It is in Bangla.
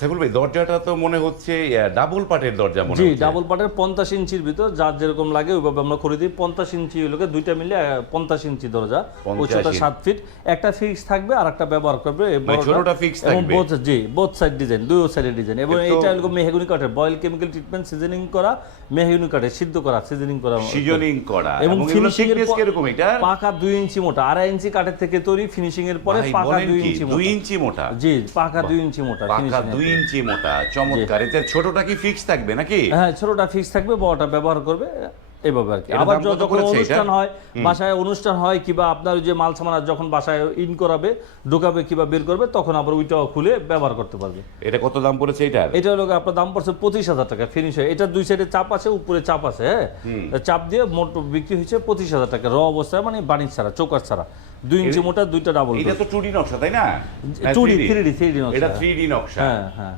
সাইফুল ভাই, দরজাটা তো মনে হচ্ছে ডাবল পাটের দরজা মনে জি হচ্ছে। ডাবল পাটের 50 ইঞ্চির ভিতর যার যেরকম লাগে ওইভাবে আমরা করে দিই। 50 ইঞ্চি হলো দুইটা মিলে 50 ইঞ্চি দরজা, 50 উচ্চতা 7 ফিট। একটা ফিক্স থাকবে আর একটা ব্যবহার করবে এই মানে বড়টা। ছোটটা fix এবং থাকবে? বোথ সাইড ডিজাইন, দুই সাইডের ডিজাইন। এবং এতো- এটা হলো মেহগনি কাঠের বয়েল কেমিক্যাল ট্রিটমেন্ট সিজনিং করা, মেহগনি কাঠের সিদ্ধ করা, সিজনিং করা, সিজনিং করা এবং এগুলো ফিনিশিং এর thickness কিরকম এটা? পাকা 2 ইঞ্চি মোটা, 2.5 ইঞ্চি কাঠের থেকে তৈরি। ফিনিশিং এর পরে ভাই পাকা বলেন 2 কি, ইঞ্চি 2 মোটা। ইঞ্চি মোটা? জি পাকা 2 ইঞ্চি মোটা পাকা finishing এর 2 পরে। ইঞ্চি মোটা, চমৎকার। এতে ছোটটা কি ফিক্স থাকবে নাকি? হ্যাঁ ছোটটা ফিক্স থাকবে, বড়টা ব্যবহার করবে এইভাবে আর কি। এটার আবার দাম কত যখন করেছে এটা? অনুষ্ঠান হয়, বাসায় অনুষ্ঠান হয় কিংবা আপনার ওই যে মাল সামান যখন বাসায় ইন করাবে, ঢোকাবে কিংবা বের করবে, তখন আবার ওইটাও খুলে ব্যবহার করতে পারবে। এটা কত দাম পড়েছে এটার? এটা হলো আপনার দাম পড়ছে 25,000 টাকা ফিনিশ হয়। এটা দুই সাইডে চাপ আছে, উপরে চাপ আছে। হ্যাঁ চাপ দিয়ে মোট বিক্রি হয়েছে 25,000 টাকা র অবস্থায়, মানে বাণিজ্য ছাড়া, চোকার ছাড়া। 2 ইঞ্চি মোটা, দুইটা ডাবল। এটা তো 2D নকশা তাই না? টুডি 3D এটা নকশা। 3D নকশা। হ্যাঁ হ্যাঁ।